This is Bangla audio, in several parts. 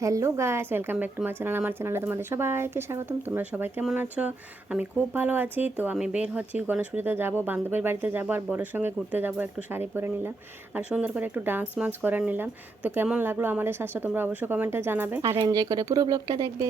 Hello guys, welcome back to my channel. আমার চ্যানেলে তোমাদের সবাইকে স্বাগতম। তোমরা সবাই কেমন আছো? আমি খুব ভালো আছি। তো আমি বের হচ্ছি, গণেশ পুজোতে যাবো, বান্ধবীর বাড়িতে যাবো আর বড়ের সঙ্গে ঘুরতে যাবো। একটু শাড়ি পরে নিলাম আর সুন্দর করে একটু ডান্স মান্স করে নিলাম। তো কেমন লাগলো আমাদের সাজটা তোমরা অবশ্যই কমেন্টে জানাবে আর এনজয় করে পুরো ব্লগটা দেখবে।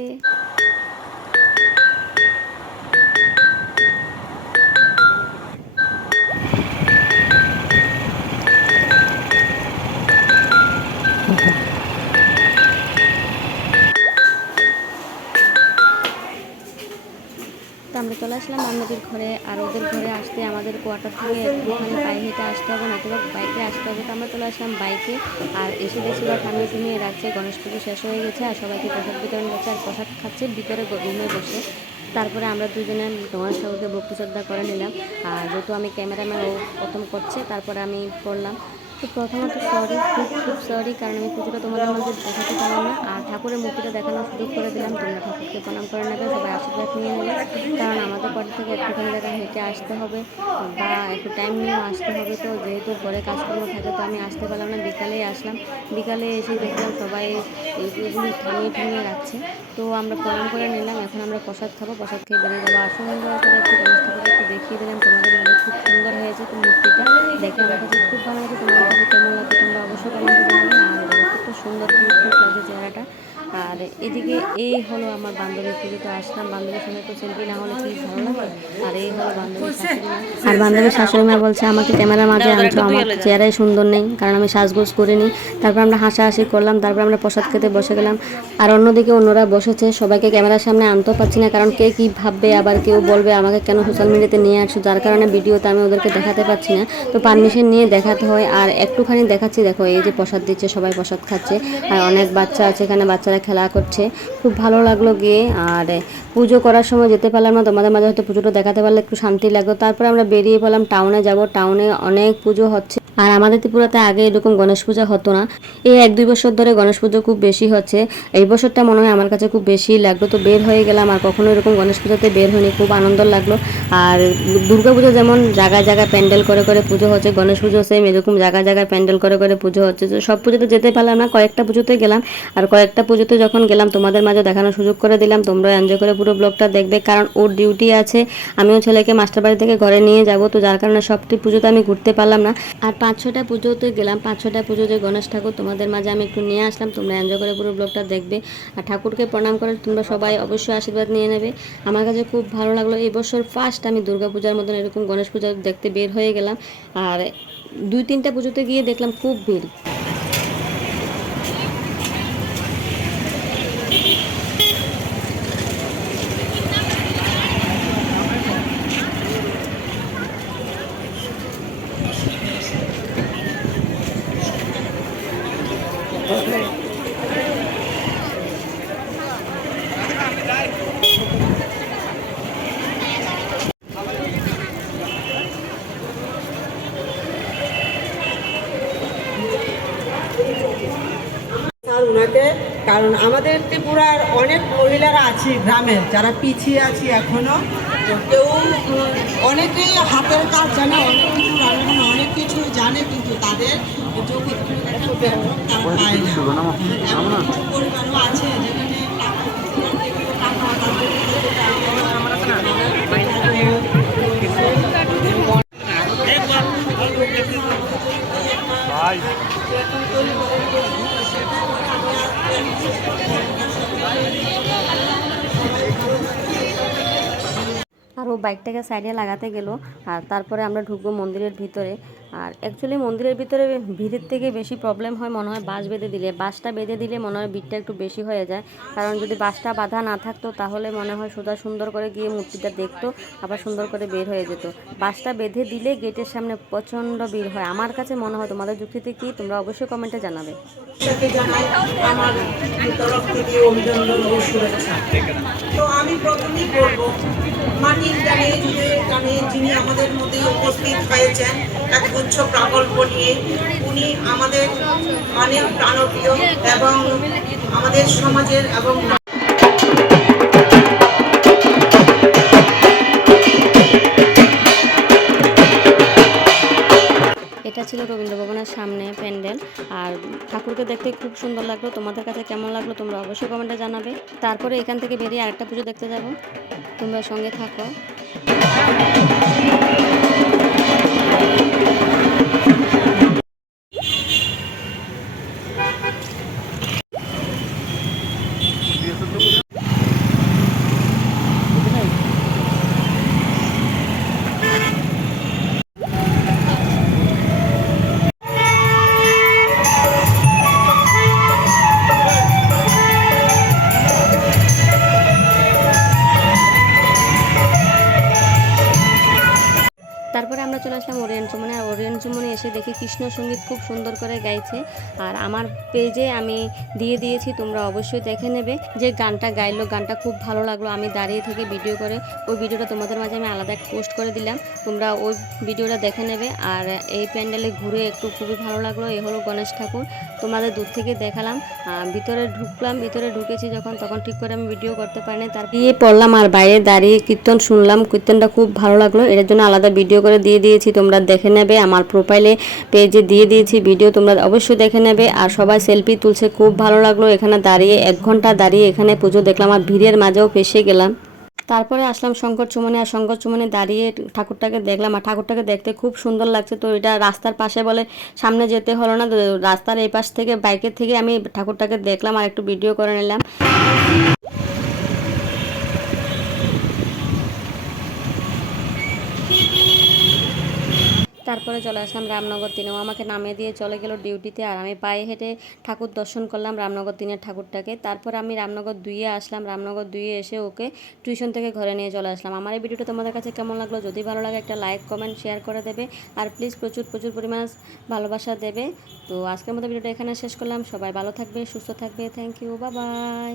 তো আমরা চলে আসলাম বান্ধবীর ঘরে। আর ওদের ঘরে আসতে আমাদের কোয়ার্টার থেকে একটুখানি পায়ে হেঁটে আসতে হবে, নতুবা বাইকে আসতে হবে। তো আমরা চলে আসলাম বাইকে। আর এসে দেখছি বা থামিয়ে রাখছে, গণেশ পুজো শেষ হয়ে গেছে আর সবাইকে প্রসাদ বিতরণ করছে আর প্রসাদ খাচ্ছে ভিতরে রুমে বসে। তারপরে আমরা দুজনে গণেশ ঠাকুরকে ভক্তি শ্রদ্ধা করে নিলাম। আর যেহেতু আমি ক্যামেরাম্যান, ও প্রথম করছে, তারপরে আমি করলাম। তো প্রথমত খুব সরি, কারণ আমি পুজোটা তোমাদের মধ্যে দেখাতে পারলাম না। আর ঠাকুরের মূর্তিটা দেখানোর সুযোগ করে দিলাম। তোমরা ঠাকুরকে প্রণাম করে নেবে, সবাই আশীর্বাদ নিয়ে নেবে, কারণ আমাদের বাড়ি থেকে একটুখানি জায়গায় হেঁটে আসতে হবে বা একটু টাইম নিয়েও আসতে হবে। তো যেহেতু ঘরে কাজকর্ম থাকে, তো আমি আসতে পারলাম না, বিকালেই আসলাম। বিকালে এসে দেখলাম সবাই এগুলি থামিয়ে রাখছে। তো আমরা প্রণাম করে নিলাম। এখন আমরা প্রসাদ খাবো, প্রসাদ খেয়ে বেরিয়ে যাবো। আর সুন্দর করে একটু গণেশ ঠাকুরকে একটু দেখিয়ে দিলাম তোমাদের মধ্যে। খুব সুন্দর হয়েছে তো মূর্তিটা দেখে আমার কাছে খুব ভালো লাগে। তোমাদের কাছে কেমন লাগে তোমরা অবশ্যই কমেন্টে জানাবে। আর খুব সুন্দর খুব লাগছে চেহারাটা। আর এদিকে এই হলো আমার বান্ধবীর পুজোতে আসলাম। বান্ধবীর সঙ্গে তো সেলফি না হলে কি ভালো লাগে। আর এই হলো বান্ধবীর শাশুড়ি মা। আর বান্ধবীর শাশুড়ি মা বলছে আমাকে ক্যামেরার মাঝে আনছো, আমার চেহারাই সুন্দর নেই, কারণ আমি সাজগোজ করিনি। তারপর আমরা হাসাহাসি করলাম, তারপর আমরা প্রসাদ খেতে বসে গেলাম। আর অন্যদিকে অন্যরা বসেছে, সবাইকে ক্যামেরার সামনে আনতেও পারছি না, কারণ কে কী ভাববে, আবার কেউ বলবে আমাকে কেন সোশ্যাল মিডিয়াতে নিয়ে আসছো, যার কারণে ভিডিওতে আমি ওদেরকে দেখাতে পারছি না। তো পারমিশন নিয়ে দেখাতে হয়। আর একটুখানি দেখাচ্ছি, দেখো এই যে প্রসাদ দিচ্ছে, সবাই প্রসাদ খাচ্ছে আর অনেক বাচ্চা আছে এখানে, বাচ্চারা খেলা করছে। খুব ভালো লাগলো গিয়ে। আর পুজো করার সময় যেতে পারলাম না, তোমাদের মাঝে হয়তো পুজোটা দেখাতে পারলে একটু শান্তি লাগতো। তারপরে আমরা বেরিয়ে পড়লাম, টাউনে যাব। টাউনে অনেক পুজো হচ্ছে। আর আমাদের ত্রিপুরাতে আগে এরকম গণেশ পূজা হতো না। এই 1-2 বছর ধরে গণেশ পুজো খুব বেশি হচ্ছে। এই বছরটা মনে হয় আমার কাছে খুব বেশি লাগলো। তো বের হয়ে গেলাম, আর কখনো এরকম গণেশ পুজোতে বের হয়নি, খুব আনন্দ লাগলো। আর দুর্গা পুজো যেমন জায়গায় জায়গায় প্যান্ডেল করে পুজো হচ্ছে, গণেশ পুজো সেম এরকম জায়গায় জায়গায় প্যান্ডেল করে পুজো হচ্ছে। তো সব পুজোতে যেতে পারলাম না, কয়েকটা পুজোতে গেলাম। আর কয়েকটা পুজোতে যখন গেলাম তোমাদের মাঝে দেখানোর সুযোগ করে দিলাম। তোমরা এনজয় করে পুরো ব্লগটা দেখবে, কারণ ওর ডিউটি আছে, আমিও ছেলেকে মাস্টার বাড়ি থেকে ঘরে নিয়ে যাব। তো যার কারণে সবটি পুজোতে আমি ঘুরতে পারলাম না। আর 5-6টা পুজোতে গেলাম, 5-6টা পুজো যে গণেশ ঠাকুর তোমাদের মাঝে আমি একটু নিয়ে আসলাম। তোমরা এনজয় করে পুরো ব্লগটা দেখবে আর ঠাকুরকে প্রণাম করে তোমরা সবাই অবশ্যই আশীর্বাদ নিয়ে নেবে। আমার কাছে খুব ভালো লাগলো। এই বছর ফার্স্ট আমি দুর্গা পূজার মতন এরকম গণেশ পূজা দেখতে বের হয়ে গেলাম। আর 2-3টা পুজোতে গিয়ে দেখলাম খুব ভিড়। ওনাকে, কারণ আমাদের ত্রিপুরার অনেক মহিলারা আছে গ্রামের, যারা পিছিয়ে আছি এখনো। কেউ অনেকে হাতের কাজ জানে, অনেক কিছু রান্না অনেক কিছু জানে, কিন্তু তাদের তারা পায় না। এমন কিছু পরিবারও আছে যেখানে আর ও বাইকটাকে সাইডে লাগাতে গেল। আর তারপরে আমরা ঢুকবো মন্দিরের ভিতরে। আর অ্যাকচুয়ালি মন্দিরের ভিতরে ভিড়ের থেকে বেশি প্রবলেম হয় মনে হয় বাঁশ বেঁধে দিলে। বাঁশটা বেঁধে দিলে মনে হয় ভিড়টা একটু বেশি হয়ে যায়, কারণ যদি বাঁশটা বাঁধা না থাকতো তাহলে মনে হয় সোজা সুন্দর করে গিয়ে মূর্তিটা দেখতো, আবার সুন্দর করে বের হয়ে যেত। বাঁশটা বেঁধে দিলে গেটের সামনে প্রচণ্ড ভিড় হয় আমার কাছে মনে হয়। তোমাদের যুক্তিতে কি, তোমরা অবশ্যই কমেন্টে জানাবে। তো আমি প্রথমেই বলবো, মাটির গানে যিনি আমাদের মধ্যে উপস্থিত হয়েছেন একগুচ্ছ প্রকল্প নিয়ে, উনি আমাদের অনেক প্রাণপ্রিয় এবং আমাদের সমাজের এবং ছিল রবীন্দ্র ভবনের সামনে প্যান্ডেল। আর ঠাকুরকে দেখতে খুব সুন্দর লাগলো। তোমাদের কাছে কেমন লাগলো তোমরা অবশ্যই কমেন্টে জানাবে। তারপরে এখান থেকে বেরিয়ে আরেকটা পুজো দেখতে যাব, তোমরা সঙ্গে থাকো। তারপরে আমরা চলে আসলাম ওরিয়ন চুমনে। আর ওরিয়ন চুমনে এসে দেখি কৃষ্ণ সঙ্গীত খুব সুন্দর করে গাইছে। আর আমার পেজে আমি দিয়ে দিয়েছি, তোমরা অবশ্যই দেখে নেবে। যে গানটা গাইলো, গানটা খুব ভালো লাগলো। আমি দাঁড়িয়ে থেকে ভিডিও করে ওই ভিডিওটা তোমাদের মাঝে আমি আলাদা পোস্ট করে দিলাম, তোমরা ওই ভিডিওটা দেখে নেবে। আর এই প্যান্ডেলে ঘুরে একটু খুবই ভালো লাগলো। এ হলো গণেশ ঠাকুর, তোমাদের দূর থেকে দেখালাম। ভিতরে ঢুকলাম, ভিতরে ঢুকেছি যখন তখন ঠিক করে আমি ভিডিও করতে পারিনি। তার দিয়ে পড়লাম আর বাইরে দাঁড়িয়ে কীর্তন শুনলাম। কীর্তনটা খুব ভালো লাগলো, এর জন্য আলাদা ভিডিও করে দিয়ে দিয়েছি, তোমরা দেখে নেবে। আমার প্রোফাইলে পেজে দিয়ে দিয়েছি ভিডিও, তোমরা অবশ্যই দেখে নেবে। আর সবাই সেলফি তুলছে, খুব ভালো লাগলো। এখানে দাঁড়িয়ে 1 ঘন্টা দাঁড়িয়ে এখানে পুজো দেখলাম আর ভিড়ের মাঝেও ফেসে গেলাম। তারপরে আসলাম শঙ্কর চুমনে। আর শঙ্কর চুমনে দাঁড়িয়ে ঠাকুরটাকে দেখলাম। আর ঠাকুরটাকে দেখতে খুব সুন্দর লাগছে। তো এটা রাস্তার পাশে বলে সামনে যেতে হলো না, রাস্তার এই পাশ থেকে বাইকের থেকে আমি ঠাকুরটাকে দেখলাম আর একটু ভিডিও করে নিলাম। তারপরে চলে আসলাম রামনগর 3। ও আমাকে নামিয়ে দিয়ে চলে গেল ডিউটিতে। আর আমি পায়ে হেঁটে ঠাকুর দর্শন করলাম রামনগর 3-এর ঠাকুরটাকে। তারপরে আমি রামনগর 2-এ আসলাম। রামনগর 2-এ এসে ওকে টিউশন থেকে ঘরে নিয়ে চলে আসলাম। আমার এই ভিডিওটা তোমাদের কাছে কেমন লাগলো, যদি ভালো লাগে একটা লাইক কমেন্ট শেয়ার করে দেবে। আর প্লিজ প্রচুর প্রচুর পরিমাণ ভালোবাসা দেবে। তো আজকের মতো ভিডিওটা এখানে শেষ করলাম। সবাই ভালো থাকবে, সুস্থ থাকবে। Thank you, bye by.